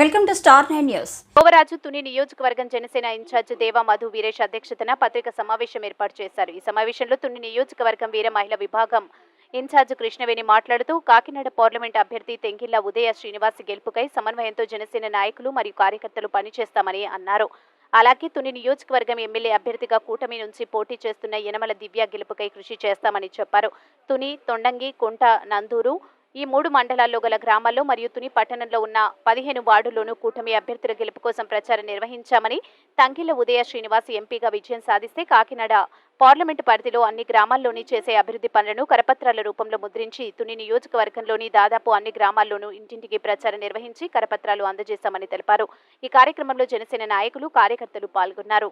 Welcome to star 9 news. Govaraju Tuni నియోజకవర్గం Janasena incharge దేవా మధు వీరేష్ అధ్యక్షతన పత్రికా సమావేశం ఏర్పాటు చేశారు. ఈ సమావేశంలో తుని నియోజకవర్గం వీర మహిళా విభాగం ఇన్ఛార్జ్ కృష్ణవేణి మాట్లాడుతూ కాకినాడ పార్లమెంట్ అభ్యర్థి తెంగిల్ల ఉదయ శ్రీనివాస్ గెలుపుకై సమన్వయంతో జనసేన నాయకులు మరియు కార్యకర్తలు పనిచేస్తామని అన్నారు. అలాగే తుని నియోజకవర్గం ఎమ్మెల్యే అభ్యర్థిగా కూటమి నుంచి పోటీ చేస్తున్న యనమల దివ్య గెలుపుకై కృషి చేస్తామని చెప్పారు. తుని, తొండంగి, కుంట, నందూరు ఈ 3 మండలాల్లో గల గ్రామాల్లో మరియు తుని పట్టణంలో ఉన్న 15 వార్డుల్లోనూ కూటమి అభ్యర్థుల గెలుపు కోసం ప్రచారం నిర్వహించామని, తంగిళ్ల ఉదయ శ్రీనివాస్ ఎంపీగా విజయం సాధిస్తే కాకినాడ పార్లమెంటు పరిధిలో అన్ని గ్రామాల్లోని చేసే అభివృద్ధి పనులను కరపత్రాల రూపంలో ముద్రించి తుని నియోజకవర్గంలోని దాదాపు అన్ని గ్రామాల్లోనూ ఇంటింటికి ప్రచారం నిర్వహించి కరపత్రాలు అందజేశామని తెలిపారు. ఈ కార్యక్రమంలో జనసేన నాయకులు, కార్యకర్తలు పాల్గొన్నారు.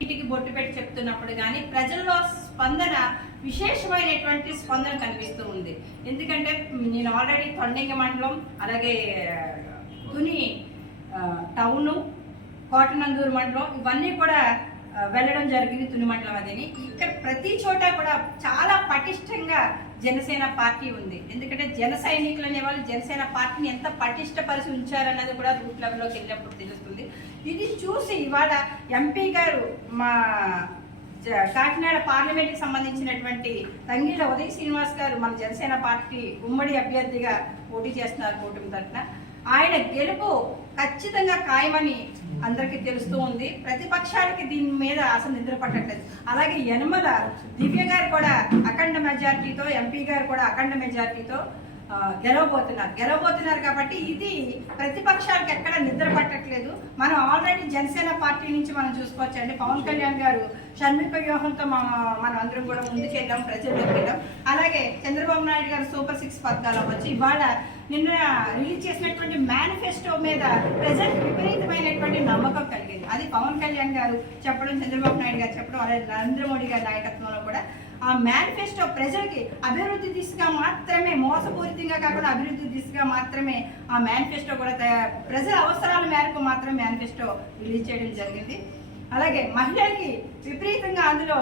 ఇంటికి బొట్టు పెట్టి చెప్తున్నప్పుడు కానీ ప్రజల్లో స్పందన విశేషమైనటువంటి స్పందన కనిపిస్తూ ఉంది. ఎందుకంటే నేను ఆల్రెడీ తొండంగి మండలం, అలాగే తుని టౌను, కోటనందూరు మండలం ఇవన్నీ కూడా వెళ్ళడం జరిగింది. తుని మండలం అదని ఇక్కడ ప్రతి చోట కూడా చాలా పటిష్టంగా జనసేన పార్టీ ఉంది. ఎందుకంటే జన సైనికులు అనేవాళ్ళు జనసేన పార్టీని ఎంత పటిష్టపరిచి ఉంచారన్నది కూడా రూట్ లెవెల్లోకి వెళ్ళినప్పుడు తెలుస్తుంది. ఇది చూసి ఇవాళ ఎంపీ గారు మా కాకినాడ పార్లమెంట్కి సంబంధించినటువంటి తంగిళ్ల ఉదయ శ్రీనివాస్ గారు మన జనసేన పార్టీ ఉమ్మడి అభ్యర్థిగా పోటీ చేస్తున్నారు కూటమి తరఫున. ఆయన గెలుపు ఖచ్చితంగా ఖాయమని అందరికీ తెలుస్తూ ఉంది. ప్రతిపక్షాలకి దీని మీద అసలు నిద్ర పట్టట్లేదు. అలాగే యనమల దివ్య గారు కూడా అఖండ మెజార్టీతో, ఎంపీ గారు కూడా అఖండ మెజార్టీతో గెలవబోతున్నారు కాబట్టి ఇది ప్రతిపక్షాలకు ఎక్కడ నిద్ర పట్టట్లేదు. మనం ఆల్రెడీ జనసేన పార్టీ నుంచి మనం చూసుకోవచ్చండి. పవన్ కళ్యాణ్ గారు షణ్ముఖ వ్యూహంతో మనం అందరం కూడా ముందుకెళ్ళాం, ప్రజల్లోకి వెళ్ళాం. అలాగే చంద్రబాబు నాయుడు గారు సూపర్ 6 పథకాలు అవ్వచ్చు. ఇవాళ నిన్న రిలీజ్ చేసినటువంటి మేనిఫెస్టో మీద ప్రజలకు విపరీతమైనటువంటి నమ్మకం కలిగింది. అది పవన్ కళ్యాణ్ గారు చెప్పడం, చంద్రబాబు నాయుడు గారు చెప్పడం, అలాగే నరేంద్ర మోడీ గారి నాయకత్వంలో కూడా ఆ మేనిఫెస్టో ప్రజలకి అభివృద్ధి దిశగా మాత్రమే, మోసపూరితంగా కాకుండా అభివృద్ధి దిశగా మాత్రమే ఆ మేనిఫెస్టో కూడా ప్రజల అవసరాల మేరకు మాత్రమే మేనిఫెస్టో రిలీజ్ చేయడం జరిగింది. అలాగే మహిళలకి విపరీతంగా అందులో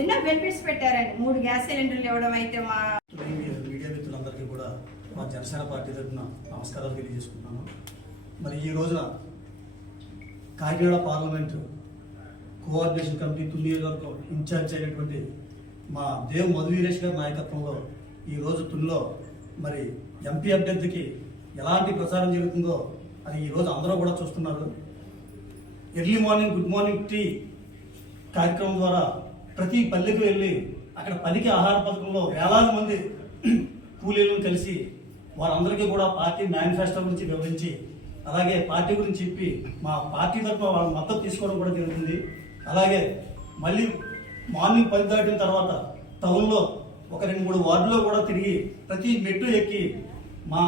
ఎన్నో బెనిఫిట్స్ పెట్టారండి. 3 గ్యాస్ సిలిండర్లు ఇవ్వడం అయితే మా మీడియా మిత్రులందరికీ కూడా మా జనసేన పార్టీ తరఫున నమస్కారాలు తెలియజేసుకుంటున్నాను. మరి ఈ రోజున Kakinada parliament coordination committee Tuni నియోజకవర్గం ఇన్ఛార్జ్ అయినటువంటి మా దేవ్ మధు వీరేష్ గారి నాయకత్వంలో ఈరోజు తునిలో మరి ఎంపీ అభ్యర్థికి ఎలాంటి ప్రచారం జరుగుతుందో అది ఈరోజు అందరూ కూడా చూస్తున్నారు. Early morning good morning tea కార్యక్రమం ద్వారా ప్రతి పల్లెకు వెళ్ళి అక్కడ పనికి ఆహార పథకంలో వేలాది మంది కూలీలను కలిసి వారందరికీ కూడా పార్టీ మేనిఫెస్టో గురించి వివరించి, అలాగే పార్టీ గురించి చెప్పి మా పార్టీ తరఫున వాళ్ళ మద్దతు తీసుకోవడం కూడా జరుగుతుంది. అలాగే మళ్ళీ మార్నింగ్ 10 దాటిన తర్వాత టౌన్లో ఒక 2-3 వార్డులో కూడా తిరిగి ప్రతి మెట్టు ఎక్కి మా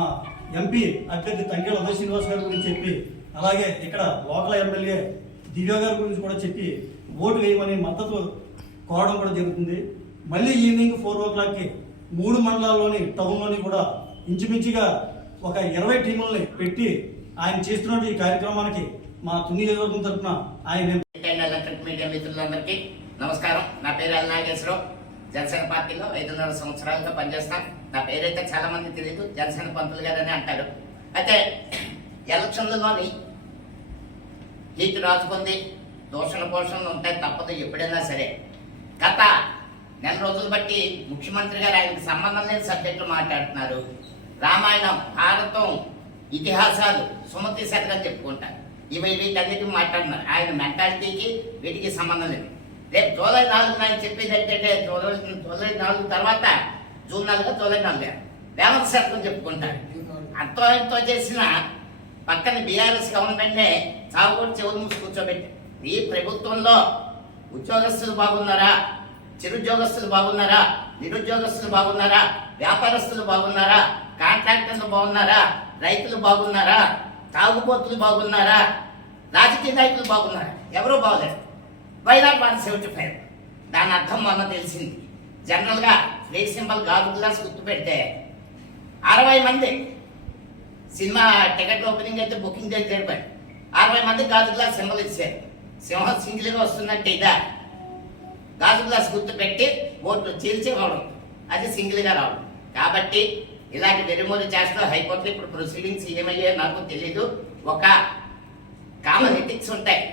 ఎంపీ అభ్యర్థి తంగిళ్ల ఉదయ శ్రీనివాస్ గారి గురించి చెప్పి, అలాగే ఇక్కడ లోకల్ ఎమ్మెల్యే దివ్య గారి గురించి కూడా చెప్పి ఓటు వేయమని మద్దతు కోరడం కూడా జరుగుతుంది. మళ్ళీ ఈవినింగ్ 4 o'clockకి 3 మండలాల్లోని టౌన్లోని కూడా ఇంచుమించుగా ఒక 20 టీముల్ని పెట్టి ఆయన చేస్తున్న ఈ కార్యక్రమానికి మా తుని నియోజకవర్గం తరఫున ఆయన మీడియా మిత్రులందరికీ నమస్కారం. నా పేరు ఎల్ నాగేశ్వరరావు. జనసేన పార్టీలో 5.5 సంవత్సరాలుగా పనిచేస్తాను. నా పేరైతే చాలా మంది తెలియదు, జనసేన పంతులు గారని అంటారు. అయితే ఎలక్షన్లలోని హీట్ రాజుకుంది, దోషణ పోషణలు ఉంటాయి, తప్పదు ఎప్పుడైనా సరే. గత నెల రోజులు బట్టి ముఖ్యమంత్రి గారు ఆయనకు సంబంధం లేని సబ్జెక్టులు మాట్లాడుతున్నారు. రామాయణం, భారతం, ఇతిహాసాలు, సుమతి శతకం చెప్పుకుంటారు. వీటన్నిటికీ మాట్లాడుతున్నారు. ఆయన మెంటాలిటీకి వీటికి సంబంధం లేదు. రేపు జూలై 4 ఆయన చెప్పేది ఏంటంటే జూలై 4 తర్వాత జూన్ 4 జూలై 4 వేమన శతకం చెప్పుకుంటారు. అంతో ఎంతో చేసిన పక్కన బీఆర్ఎస్ గవర్నమెంట్నే చావుకొని చెవులు మూసి కూర్చోబెట్టి, ఈ ప్రభుత్వంలో ఉద్యోగస్తులు బాగున్నారా, చిరుద్యోగస్తులు బాగున్నారా, నిరుద్యోగస్తులు బాగున్నారా, వ్యాపారస్తులు బాగున్నారా, కాంట్రాక్టర్లు బాగున్నారా, రైతులు బాగున్నారా, తాగుబోతులు బాగున్నారా, రాజకీయ నాయకులు బాగున్నారా? ఎవరూ బాగోలేదు. వైనాట్ 175. దాని అర్థం మొన్న తెలిసింది. జనరల్గా రేట్ సింబల్ గాజు గ్లాస్ గుర్తు పెడితే 60 మంది సినిమా టికెట్ ఓపెనింగ్ అయితే బుకింగ్ చేసి జరిపారు. 60 మంది గాజు గ్లాస్ సింబల్ ఇచ్చారు. సింహం సింగిల్గా వస్తుందంటే ఇదా గాజు గ్లాస్ గుర్తు పెట్టి ఓట్లు చీల్చి ఇవ్వడం, అది సింగిల్గా రావడం. కాబట్టి ఇలాంటి వెరిమూరి చేస్తూ హైకోర్టులో ఇప్పుడు ప్రొసీడింగ్స్ ఏమయ్యాయో నాకు తెలీదు. ఒక కామన్ ఎథిక్స్ ఉంటాయి.